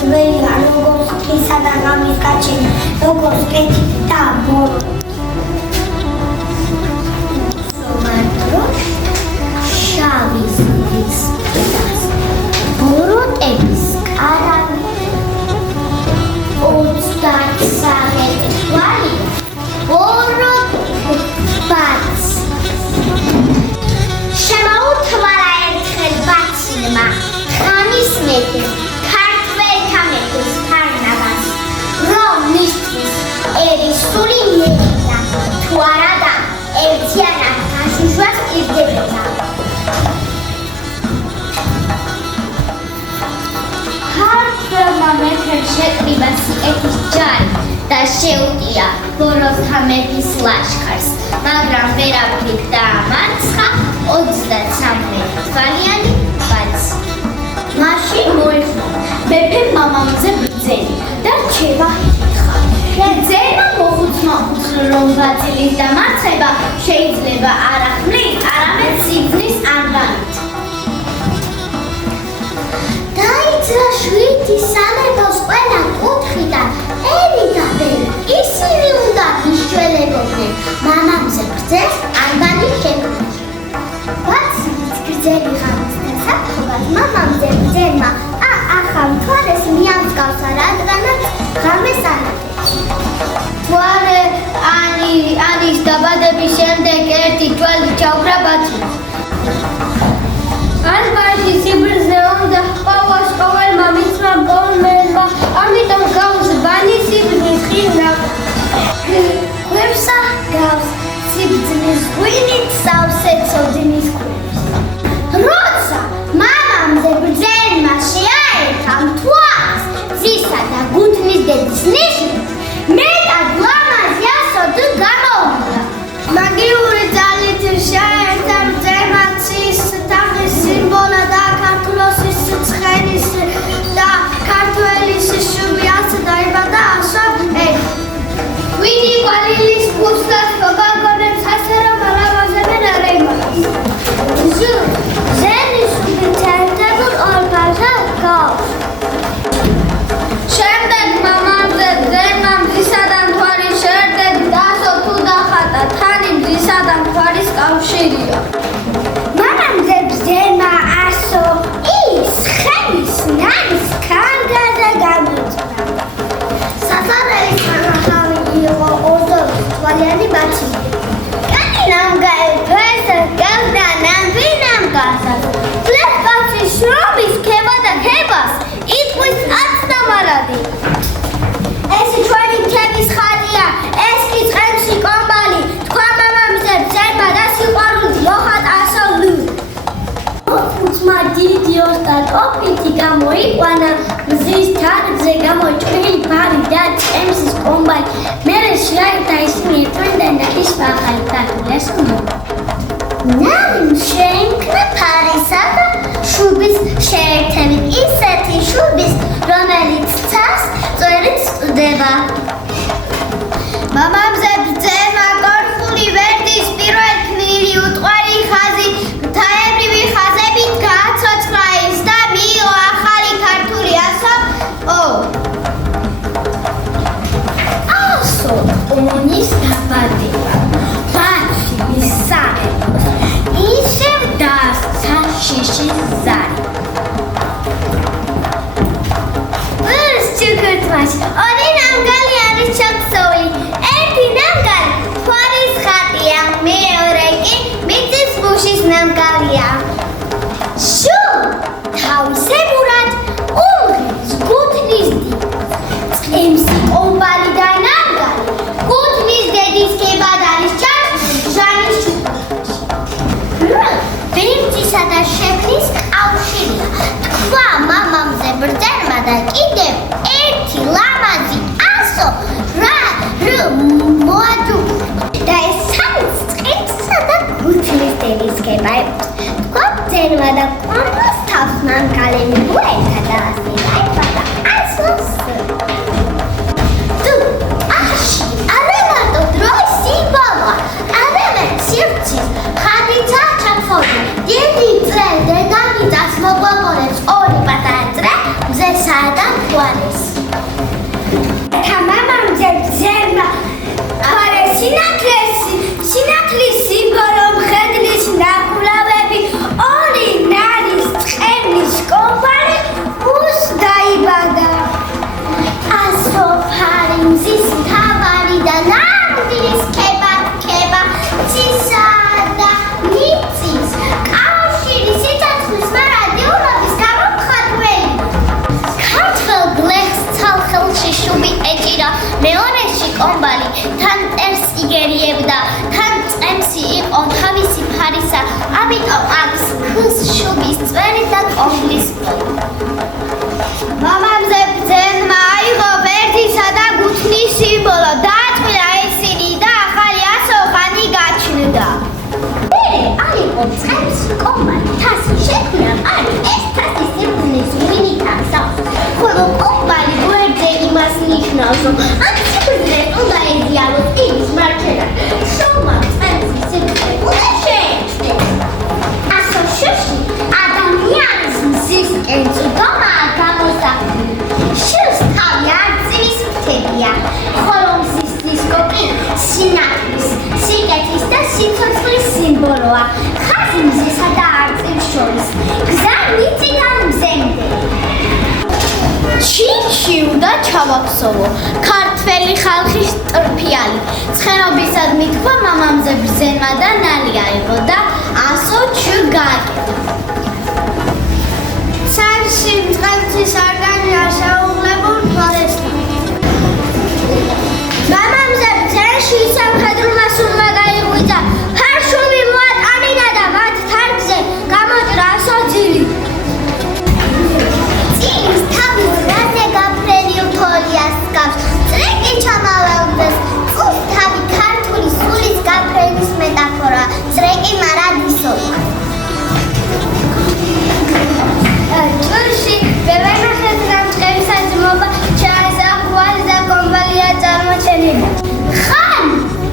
ძველი როგორც ხისა და ღამის გაჩენა როგორც კეთილი და ბორო სომარტრო შავი ზღვის პედას ბოროტების კარავი 30 საღები თვალი ბოროტბაც შემოუთვალა ერთხელ ბაცილმა ხანის მეფე ქართველთა მეფის ფარნავაზ რომ მისთვის ერისული მიეცა თუ არადა ერთიანად გაშუშვას პირდებოდა ქართველმა მეფემ შეკრიბა სიკეთის ჯარი და შეუტია ბოროტთა მეფის ლაშქარს მაგრამ ვერაფრით დაამარცხა 33 თვალიანი ბაცი მაშინ მოიხდა მეფე მამამზე ბრძენი და რჩება ითხრა ბრძენმა მოხუცმა უთხრა რომ ბაცილის დამარცხება შეიძლება არა ხმლით არამედ სიბრძნის ანგარით დაიძრა 7 სამეფოს ყველა კუთხიდან ერი და ბერი ისინი უნდა იშველებოდნენ მამამზე ბრძენს ანგარი შექმნას ბაცილის გრძელი ღამის დასაწყობად მამამზე ბრძენმა ახალ მთვარეს მიამსგავსა რადგანაც ღამეს ანათებს მთვარე ანის დაბადების შემდეგ ერთი თვალი ჩაუხრა ბაცილს ალბაში სიბრძნე უნდა ჰყავას ყოველმა მისმა ბოლმელმა ამიტომ გავს ბანი სიბრძნის ხილნა ქვევსა გავს სიბრძნის ღვინით სავსე ცოდინის ქვევს როცა მამამზე ბრძენმა შეაერთა მთვარეს ძისა და გუთნის დედის ნიშნით მეტად ლამაზი ასოთი გამოუვიდა მაგიური ძალით შეაერთა ბრძენმა ცის თაღის სიმბოლო და ქართულოსის ცხენის და ქართველის შუბიას დაიბადა ასო ვინი ყვალილის ფუსტას გოგონებს ასე რომ ალავაზებენ არეიმას ზენის უბიცერდებულ ორბაზა გავს შემდეგ მამამზე ბრძენმა მზისა და მთვარის შეერთებით დასო თუ დახატა თანი მზისა და მთვარის კავშირია მამამზე ბრძენმა ასო ის ხევის ნარის ქანგაზე გამოიწვია საფარელის ხანახავი იყო 22 თვალიანი ბაცილი კანი ნამგარი ფესა გავდა ნამბინამ გასას ფლეს ბაცი შრომის ქება და ქებას იტყვის აცდამარადი ეს ჩვენი ქების ხატია ეს კი წყემსი კომბალი თქვა მამამზე ბრძენმა და სიყვარული მოხატ ასოლუ მოხუცმა დიდი ოსტატ ოფიცი გამოიყვანა მზის თარგზე გამოჭრილი ბარი და წემსის კომბალი მერე შეაერთა ისინი ერთმანეთთან და ისვახალი თარგლეს ნამ შეიმქნა ფარისა და შუბის შეერთებით ისეთი შუბის რომელიც ცას წვერით წვდება მამამზე ბრძენმა კორფული ვერდის პირველ ქმნილი უტყვარი ხაზი ღვთაებრივი ხაზებით გააცოცხლა ის და მიიღო ახალი ქართული ასო ონის დაბადება ბაცილის სამეფოს ისევ დასცა შიშის ზარი ეს ჩქრთმაში ორი ნამგალი არის ჩაქსოვილი ერთი ნამგალი იერიერებდა, თან წემსი იყო თავისი ფარისა, ამიტომ აქვს ქს შუბის წვერი და კოშლის ფერი. მამამზე ბრძენმა აიღო ვერდისა და გუთნის სიმბოლო, დააწყვიტა ისინი და ახალი ასოხანი გაჩნდა. მერე აიღო წემსი კომბალი თასი შექმნა არის ეს თასი სიბრუნის მინით აღსავს, ხოლო კომბალი გვერდზე იმას ნიშნავს, რომ ამ სიბრუნეს უნდა ეზიაროს იმის მარჩენა. შოუმა წემსი სიბრუნე უნდა შეეჩნდეს. ასოშოში ადამიანის მზისკენ წვდომაა გამოსახული. შილს თავი არწივის ფრთებია, ხოლო მზის დისკო კი სინათლის, სიკეთის და სიცოცხლის სიმბოლოა. ხაზი მზისა და არწივის შორის, გზა მიწიდან მზემდე. ჩინჩიუ და ჩავაფსოვო, ქართველი ხალხის ტრფიალი. ცხენობისადმი თქვა მამამზე ბრძენმა და ნალი აიღო და ასო ჩუ გააკეთა. ცარში მწყემსის არგანი ასაუღლებულ ფორესტი. მამამზე ბრძენში სამხედრულმა სულმა გაიღვიძა, ფარშუმი მოატამინა და მათ თარგზე გამოჭრა ასო ძილი. წილის თავის რაზე გაფრენი თოლიას გავს, წრეკი ჩამალავდეს, წუს თავი ქართული სულის გაფრენის მეტაფორა, წრეკი მარადისოა. ჭურში ვერანახეთ გამწყერის საძმობა ჩაესახვარი და კომბალია წარმოჩენილი. ხან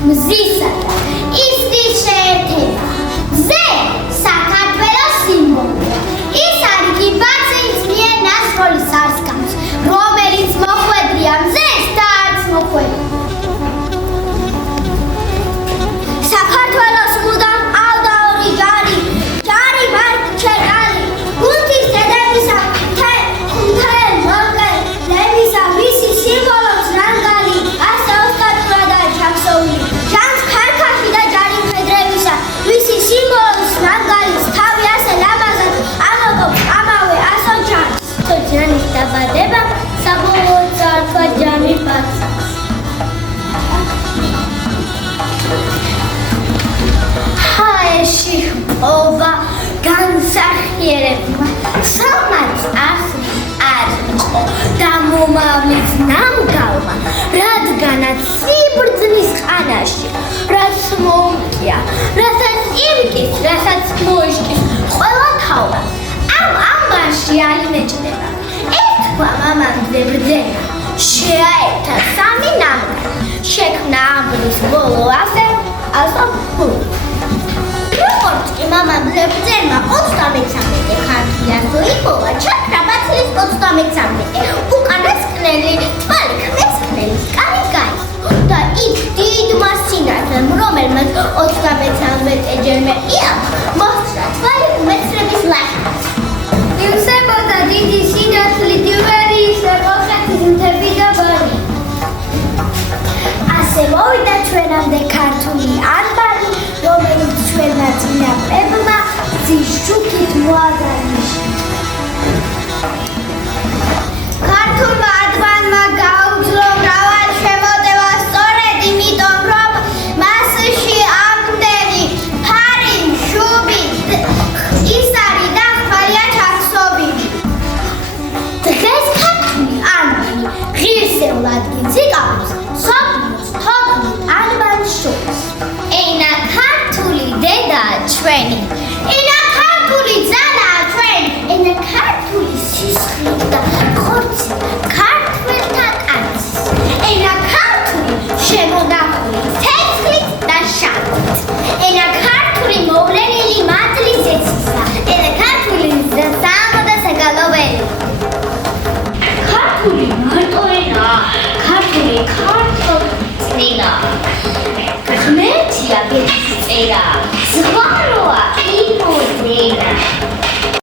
მზისა და ისრის შეერთება. ზე საქართველოს სიმბოლოა. ის არის კი ბაცის მიერ ნასროლი სარსკამს, რომელიც მოხვედრია მზეს და არც მოხვედრია. საქართველოს მუდამ ყავდა ორი ჯარი, ჯარი მარჩეკალი, გუნდის დედებისა ხუნთელ მალკე, ლევისა მისი სიმბოლოს რანგალი, ასე ოსტატურადაა ჩაქსოვილი. ჟანს ქარქაში და ჯარი მხედრებისა, მისი სიმბოლოს რანგალის თავი ასე ლამაზად ამოღობს ამავე ასო ჯარს. ჯანის დაბადება საბოლოოდ წარსვა ჯამი ბაცს. ჰაეში ჰპოვა განსახიერებმა, სამაც ახლის არ იყო და მომავლის ნამგალმა, რადგანაც სიბრძნის ყანაში, რაც მოუκია, რასაც იმკის, რასაც მოიშკის, ყველა თავად ამ ამბარში ალიმეჭდება. ერთქვა მამამზე ბრძენა, შეაერთა სამი ნამგალი, შექმნა ამბრის ბოლო ასო ფული. როგორც კი მამამზე ბრძენა 33 ხარკი ასო იპოვა, ჩაქრა ბაცილის 33, უკანასკნელი თვალი ქმესკნელის კარი გაისო და იქ დიდმა სინათლემ, რომელმაც 33-ჯერმე იახა, მოსწრა თვალი უმეცრების ლაშქარს. ივსებოდა დიდი სინათლი დივერიის კოლხეთის მთები და ბარი. ასე მოვიდა ჩვენამდე ქართული ანბანი, რომელიც ჩვენმა წინაპრებმა გზის შუქით მოაგანიშნა. ქართულმა ანბანმა გაუძლო მრავალ შემოტევა სწორედ იმიტომ, რომ მასში ამდენი ფარი, შუბი, ისარი და ხვალია ჩაქსოვილი. დღეს ქართული ანბანი ღირსეულად იციკავს სოფლის თოქმით ანბანს შორის. ენა ქართული დედაა ჩვენი, ენა ქართული ძალაა ჩვენი, ენა ქართული სისხლი და ხორცი ქართველთა კაცის, ენა ქართული შემონახული ცეცხლით და შავით, ენა ქართული მოვლენილი მადლი ზეცისა, ენა ქართული სამო და საგალობელი. ქართული მარტო ენაა, ქართული ქართლ წინა. ღმერთია ბედის წერა, ზღვარო